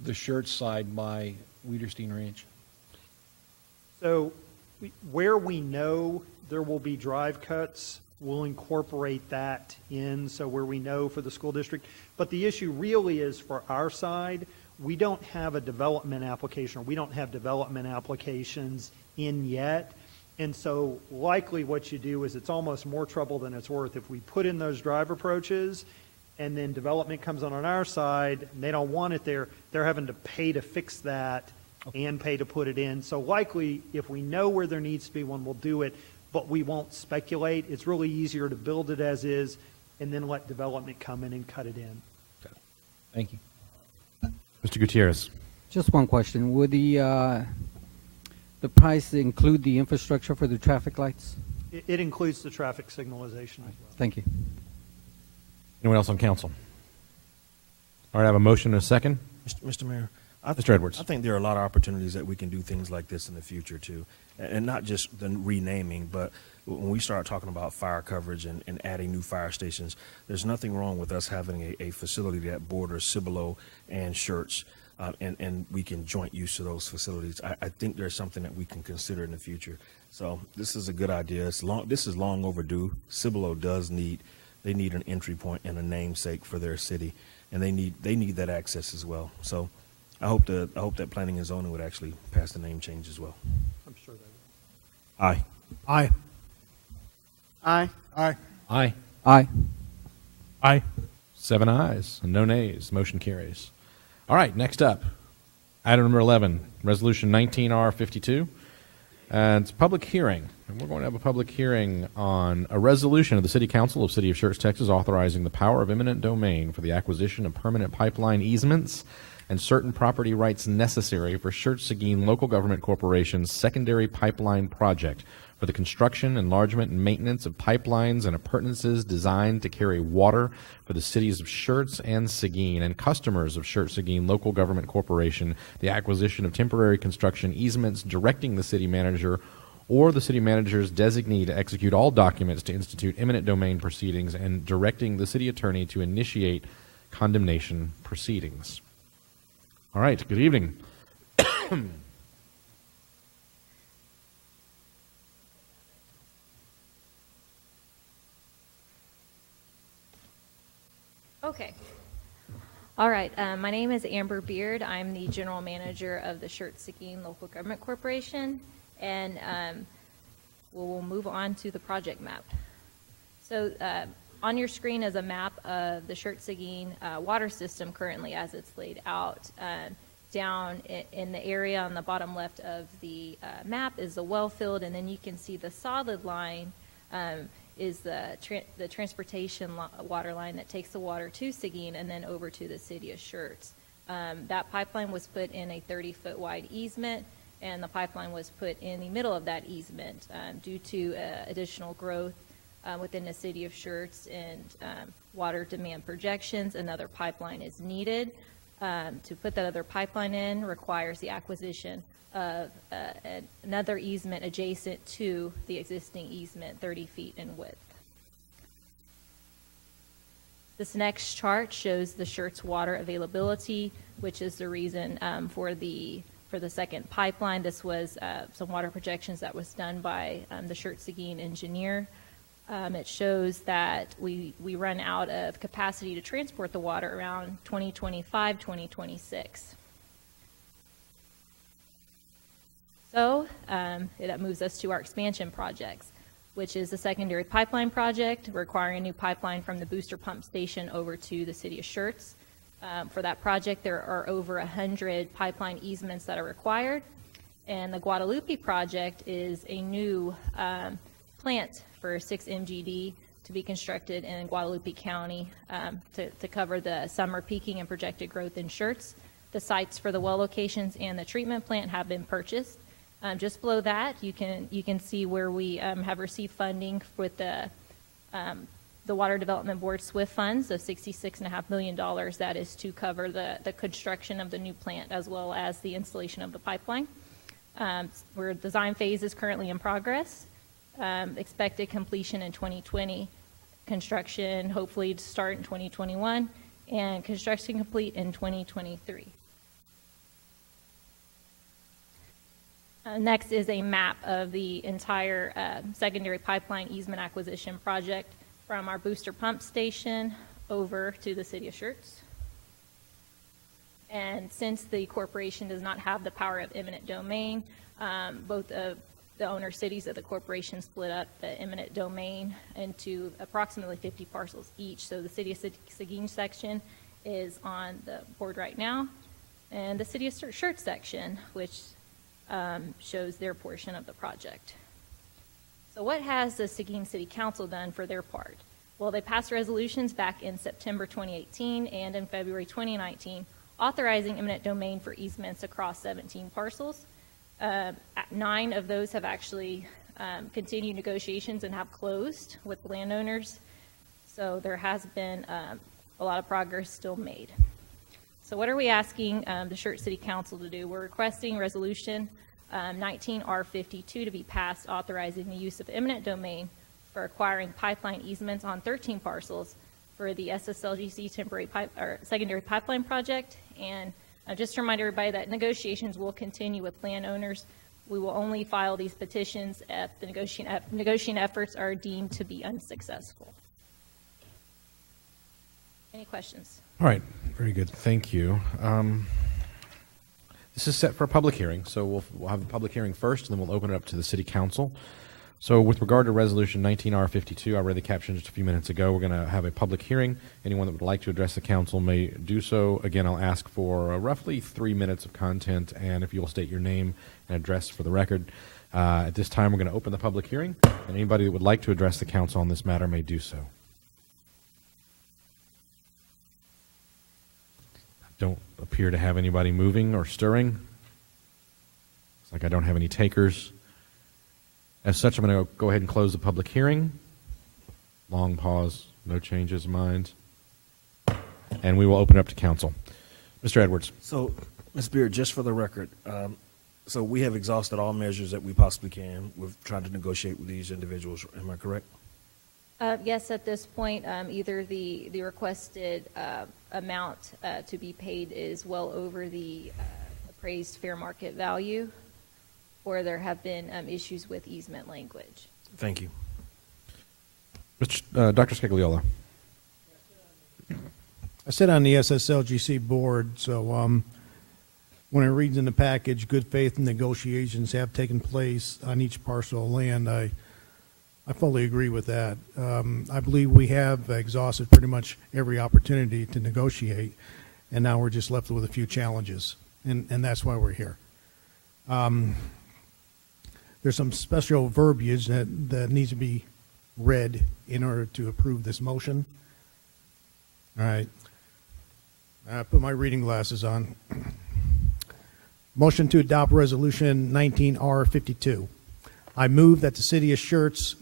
the Schertz side by Wiederstein Ranch? So where we know there will be drive cuts, we'll incorporate that in, so where we know for the school district. But the issue really is for our side, we don't have a development application, or we don't have development applications in yet. And so likely what you do is it's almost more trouble than it's worth. If we put in those drive approaches and then development comes on our side and they don't want it there, they're having to pay to fix that and pay to put it in. So likely if we know where there needs to be one, we'll do it, but we won't speculate. It's really easier to build it as is and then let development come in and cut it in. Thank you. Mr. Gutierrez. Just one question. Would the price include the infrastructure for the traffic lights? It includes the traffic signalization as well. Thank you. Anyone else on council? All right, I have a motion and a second. Mr. Mayor, Mr. Edwards. I think there are a lot of opportunities that we can do things like this in the future too, and not just the renaming, but when we start talking about fire coverage and adding new fire stations, there's nothing wrong with us having a facility that borders Cibolo and Schertz, and we can joint use of those facilities. I think there's something that we can consider in the future. So this is a good idea. This is long overdue. Cibolo they need an entry point and a namesake for their city, and they need that access as well. So I hope that planning and zoning would actually pass the name change as well. I'm sure they will. Aye. Aye. Aye. Aye. Aye. Aye. Aye. 7 ayes and no nays. Motion carries. All right, next up, item number 11, Resolution 19R52. And it's a public hearing. And we're going to have a public hearing on a resolution of the City Council of City of Schertz, Texas, authorizing the power of eminent domain for the acquisition of permanent pipeline easements and certain property rights necessary for Schertz-Seguin Local Government Corporation's secondary pipeline project for the construction, enlargement, and maintenance of pipelines and appurtenances designed to carry water for the cities of Schertz and Seguin and customers of Schertz-Seguin Local Government Corporation, the acquisition of temporary construction easements, directing the city manager or the city manager's designee to execute all documents to institute eminent domain proceedings, and directing the city attorney to initiate condemnation proceedings. All right, good evening. Okay, All right, my name is Amber Beard. I'm the general manager of the Schertz Local Government Corporation, and we'll move on to the project map. So on your screen is a map of the Schertz water system currently as it's laid out. Down in the area on the bottom left of the map is the well field, and then you can see the solid line is the transportation water line that takes the water to Seguin and then over to the city of Schertz. That pipeline was put in a 30-foot wide easement, and the pipeline was put in the middle of that easement due to additional growth within the city of Schertz and water demand projections. Another pipeline is needed. To put that other pipeline in requires the acquisition of another easement adjacent to the existing easement, 30 feet in width. This next chart shows the Schertz water availability, which is the reason for the second pipeline. This was some water projections that was done by the Schertz engineer. It shows that we run out of capacity to transport the water around 2025, 2026. So that moves us to our expansion projects, which is the secondary pipeline project requiring a new pipeline from the booster pump station over to the city of Schertz. For that project, there are over 100 pipeline easements that are required. And the Guadalupe project is a new plant for 6 MGD to be constructed in Guadalupe County to cover the summer peaking and projected growth in Schertz. The sites for the well locations and the treatment plant have been purchased. Just below that, you can see where we have received funding with the Water Development Board SWIFT funds of $66.5 million. That is to cover the construction of the new plant as well as the installation of the pipeline. Where design phase is currently in progress. Expected completion in 2020. Construction hopefully to start in 2021, and construction complete in 2023. Next is a map of the entire secondary pipeline easement acquisition project from our booster pump station over to the city of Schertz. And since the corporation does not have the power of eminent domain, both of the owner cities of the corporation split up the eminent domain into approximately 50 parcels each. So the city of Seguin section is on the board right now, and the city of Schertz section, which shows their portion of the project. So what has the Seguin City Council done for their part? Well, they passed resolutions back in September 2018 and in February 2019 authorizing eminent domain for easements across 17 parcels. 9 of those have actually continued negotiations and have closed with landowners. So there has been a lot of progress still made. So what are we asking the Schertz City Council to do? We're requesting resolution 19R52 to be passed authorizing the use of eminent domain for acquiring pipeline easements on 13 parcels for the SSLGC secondary pipeline project. And just to remind everybody that negotiations will continue with landowners. We will only file these petitions if the negotiating efforts are deemed to be unsuccessful. Any questions? All right, very good. Thank you. This is set for a public hearing, so we'll have a public hearing first, and then we'll open it up to the City Council. So with regard to Resolution 19R52, I read the caption just a few minutes ago. We're going to have a public hearing. Anyone that would like to address the council may do so. Again, I'll ask for roughly 3 minutes of content, and if you will state your name and address for the record. At this time, we're going to open the public hearing, and anybody that would like to address the council on this matter may do so. Don't appear to have anybody moving or stirring. Looks like I don't have any takers. As such, I'm going to go ahead and close the public hearing. Long pause, no changes of mind. And we will open it up to council. Mr. Edwards. So, Ms. Beard, just for the record, so we have exhausted all measures that we possibly can with trying to negotiate with these individuals. Am I correct? Yes, at this point, either the requested amount to be paid is well over the appraised fair market value, or there have been issues with easement language. Thank you. Dr. Scagliola. I sit on the SSLGC board, so when I read in the package, good faith negotiations have taken place on each parcel of land, I fully agree with that. I believe we have exhausted pretty much every opportunity to negotiate, and now we're just left with a few challenges, and that's why we're here. There's some special verbiage that needs to be read in order to approve this motion. All right. I put my reading glasses on. Motion to adopt Resolution 19R52. I move that the City of Schertz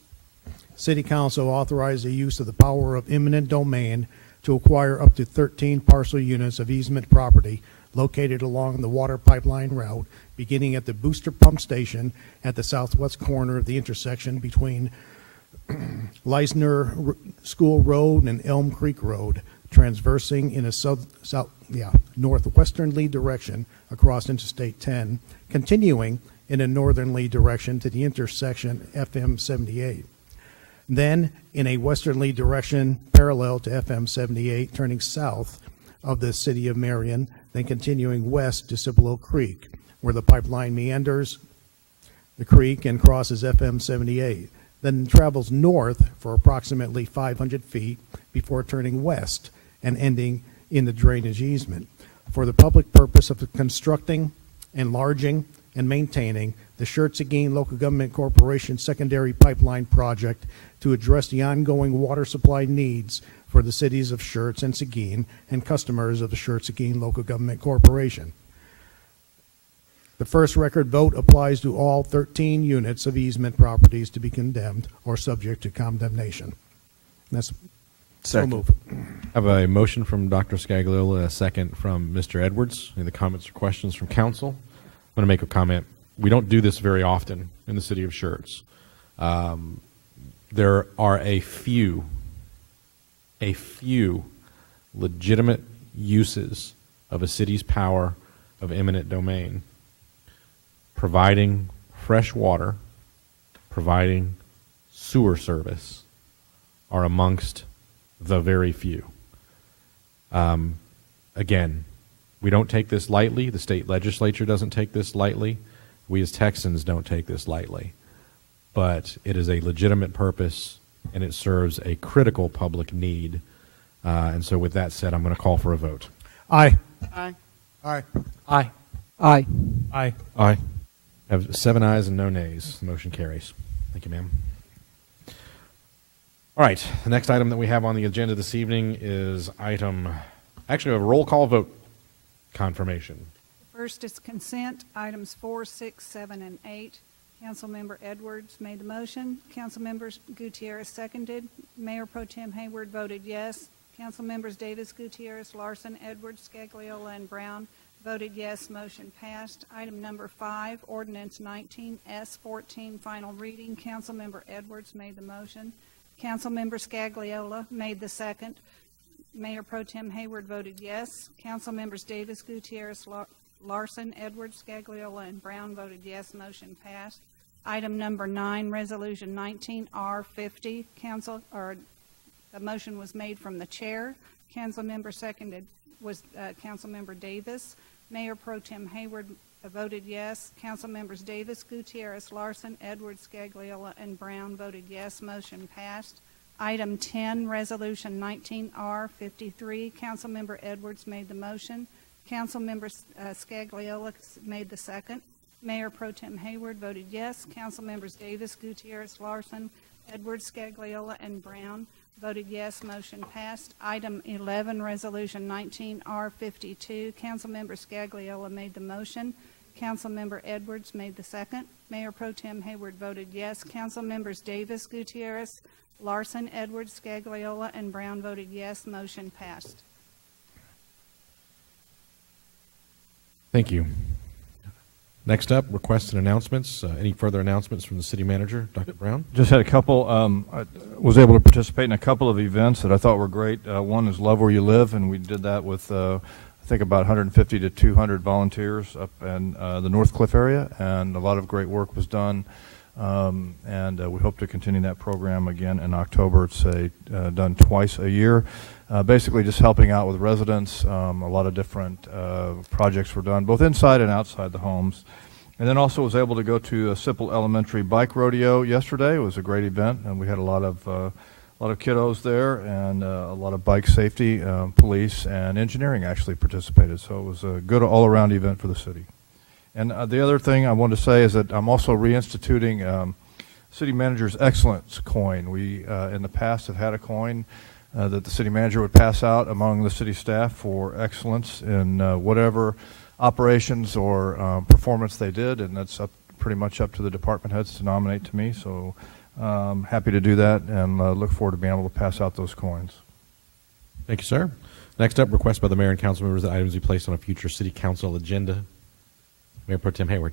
City Council authorize the use of the power of eminent domain to acquire up to 13 parcel units of easement property located along the water pipeline route, beginning at the Booster Pump Station at the southwest corner of the intersection between Leisner School Road and Elm Creek Road, transversing in a northwesternly direction across Interstate 10, continuing in a northernly direction to the intersection FM 78. Then, in a westerly direction parallel to FM 78, turning south of the city of Marion, then continuing west to Cibolo Creek, where the pipeline meanders the creek and crosses FM 78, then travels north for approximately 500 feet before turning west and ending in the drainage easement for the public purpose of constructing, enlarging, and maintaining the Schertz Local Government Corporation secondary pipeline project to address the ongoing water supply needs for the cities of Schertz and Seguin and customers of the Schertz Local Government Corporation. The first record vote applies to all 13 units of easement properties to be condemned or subject to condemnation. That's so move. I have a motion from Dr. Scagliola, a second from Mr. Edwards. Any comments or questions from council? I'm going to make a comment. We don't do this very often in the city of Schertz. There are a few legitimate uses of a city's power of eminent domain. Providing fresh water, providing sewer service are amongst the very few. Again, we don't take this lightly. The state legislature doesn't take this lightly. We as Texans don't take this lightly. But it is a legitimate purpose, and it serves a critical public need. And so with that said, I'm going to call for a vote. Aye. Aye. Aye. Aye. Aye. Aye. Aye. I have 7 ayes and no nays. The motion carries. Thank you, ma'am. All right. The next item that we have on the agenda this evening is actually a roll call vote confirmation. First is consent, items 4, 6, 7, and 8. Councilmember Edwards made the motion. Councilmembers Gutierrez seconded. Mayor Pro Tem Hayward voted yes. Councilmembers Davis, Gutierrez, Larson, Edwards, Scagliola, and Brown voted yes. Motion passed. Item number 5, ordinance 19S14, final reading. Councilmember Edwards made the motion. Councilmember Scagliola made the second. Mayor Pro Tem Hayward voted yes. Councilmembers Davis, Gutierrez, Larson, Edwards, Scagliola, and Brown voted yes. Motion passed. Item number 9, resolution 19R50. A motion was made from the chair. Councilmember seconded was Councilmember Davis. Mayor Pro Tem Hayward voted yes. Councilmembers Davis, Gutierrez, Larson, Edwards, Scagliola, and Brown voted yes. Motion passed. Item 10, resolution 19R53. Councilmember Edwards made the motion. Councilmember Scagliola made the second. Mayor Pro Tem Hayward voted yes. Councilmembers Davis, Gutierrez, Larson, Edwards, Scagliola, and Brown voted yes. Motion passed. Item 11, resolution 19R52. Councilmember Scagliola made the motion. Councilmember Edwards made the second. Mayor Pro Tem Hayward voted yes. Councilmembers Davis, Gutierrez, Larson, Edwards, Scagliola, and Brown voted yes. Motion passed. Thank you. Next up, requests and announcements. Any further announcements from the city manager, Dr. Brown? Just had a couple. I was able to participate in a couple of events that I thought were great. One is Love Where You Live, and we did that with, I think, about 150 to 200 volunteers up in the North Cliff area, and a lot of great work was done. and we hope to continue that program again in October. It's done twice a year. Basically just helping out with residents. A lot of different projects were done, both inside and outside the homes. And then also was able to go to a Sipple Elementary Bike Rodeo yesterday. It was a great event, and we had a lot of kiddos there, and a lot of bike safety, police, and engineering actually participated. So it was a good all-around event for the city. And the other thing I want to say is that I'm also reinstituting City Manager's Excellence Coin. We, in the past, have had a coin that the city manager would pass out among the city staff for excellence in whatever operations or performance they did, and that's pretty much up to the department heads to nominate to me. So happy to do that, and look forward to being able to pass out those coins. Thank you, sir. Next up, request by the mayor and council members that items be placed on a future city council agenda. Mayor Pro Tem Hayward.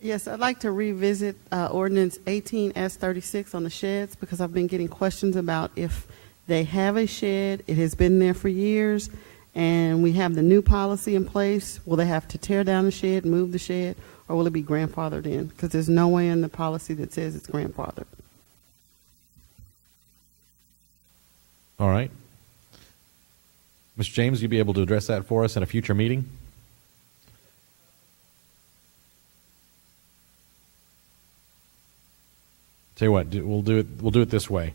Yes, I'd like to revisit ordinance 18S36 on the sheds, because I've been getting questions about if they have a shed. It has been there for years, and we have the new policy in place. Will they have to tear down the shed, move the shed, or will it be grandfathered in? Because there's no way in the policy that says it's grandfathered. All right. Mr. James, you'll be able to address that for us in a future meeting? Tell you what, we'll do it this way.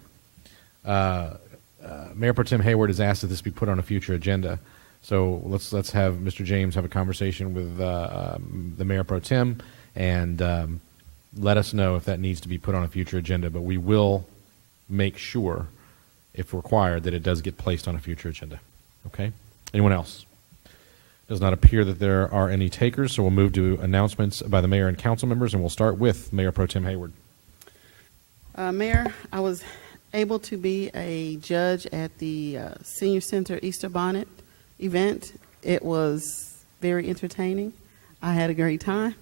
Mayor Pro Tem Hayward has asked that this be put on a future agenda. So let's have Mr. James have a conversation with the Mayor Pro Tem and let us know if that needs to be put on a future agenda. But we will make sure, if required, that it does get placed on a future agenda. Okay? Anyone else? Does not appear that there are any takers, so we'll move to announcements by the mayor and council members, and we'll start with Mayor Pro Tem Hayward. Mayor, I was able to be a judge at the Senior Center Easter Bonnet event. It was very entertaining. I had a great time.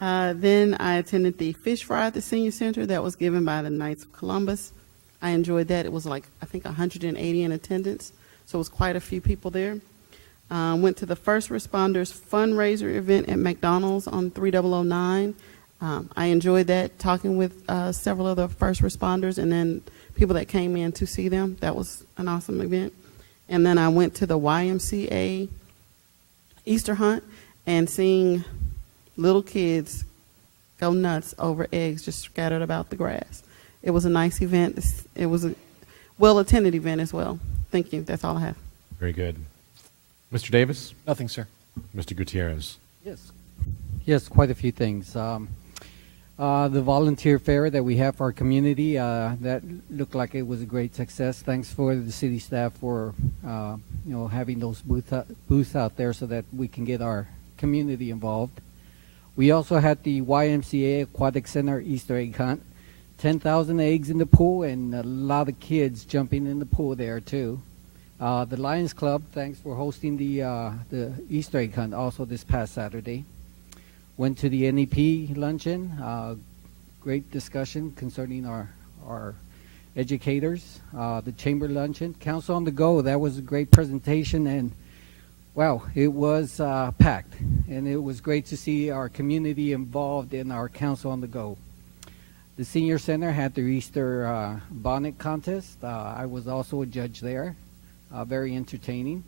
Then I attended the fish fry at the Senior Center that was given by the Knights of Columbus. I enjoyed that. It was like, I think, 180 in attendance, so it was quite a few people there. Went to the First Responders fundraiser event at McDonald's on 3009. I enjoyed that, talking with several other first responders and then people that came in to see them. That was an awesome event. And then I went to the YMCA Easter hunt and seeing little kids go nuts over eggs just scattered about the grass. It was a nice event. It was a well-attended event as well. Thank you. That's all I have. Very good. Mr. Davis? Nothing, sir. Mr. Gutierrez? Yes, quite a few things. The volunteer fair that we have for our community, that looked like it was a great success. Thanks for the city staff for having those booths out there so that we can get our community involved. We also had the YMCA Aquatic Center Easter egg hunt. 10,000 eggs in the pool and a lot of kids jumping in the pool there too. The Lions Club, thanks for hosting the Easter egg hunt also this past Saturday. Went to the NEP luncheon. Great discussion concerning our educators. The chamber luncheon. Council on the Go, that was a great presentation, and wow, it was packed. And it was great to see our community involved in our Council on the Go. The Senior Center had their Easter bonnet contest. I was also a judge there. Very entertaining.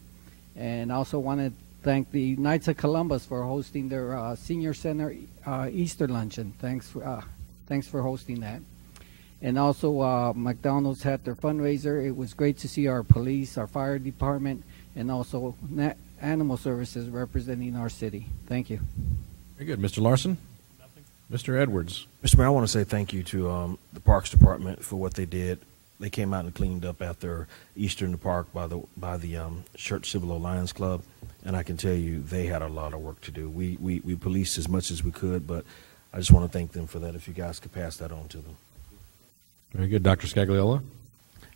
And also wanted to thank the Knights of Columbus for hosting their Senior Center Easter luncheon. Thanks for hosting that. And also McDonald's had their fundraiser. It was great to see our police, our fire department, and also animal services representing our city. Thank you. Very good. Mr. Larson? Nothing. Mr. Edwards? Mr. Mayor, I want to say thank you to the Parks Department for what they did. They came out and cleaned up after Easter in the park by the Schertz Civil Lions Club, and I can tell you they had a lot of work to do. We policed as much as we could, but I just want to thank them for that. If you guys could pass that on to them. Very good. Dr. Scagliola?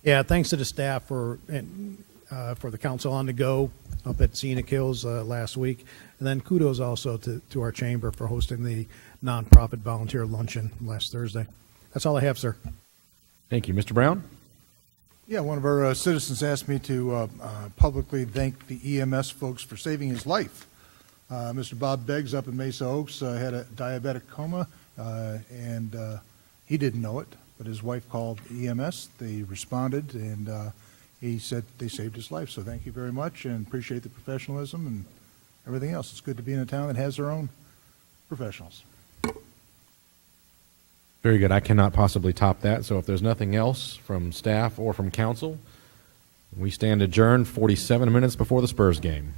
Yeah, thanks to the staff for the Council on the Go up at Scenic Hills last week. And then kudos also to our chamber for hosting the nonprofit volunteer luncheon last Thursday. That's all I have, sir. Thank you. Mr. Brown? Yeah, one of our citizens asked me to publicly thank the EMS folks for saving his life. Mr. Bob Beggs up in Mesa Oaks had a diabetic coma and he didn't know it, but his wife called EMS. They responded, and he said they saved his life. So thank you very much, and appreciate the professionalism and everything else. It's good to be in a town that has their own professionals. Very good. I cannot possibly top that. So if there's nothing else from staff or from council, we stand adjourned 47 minutes before the Spurs game.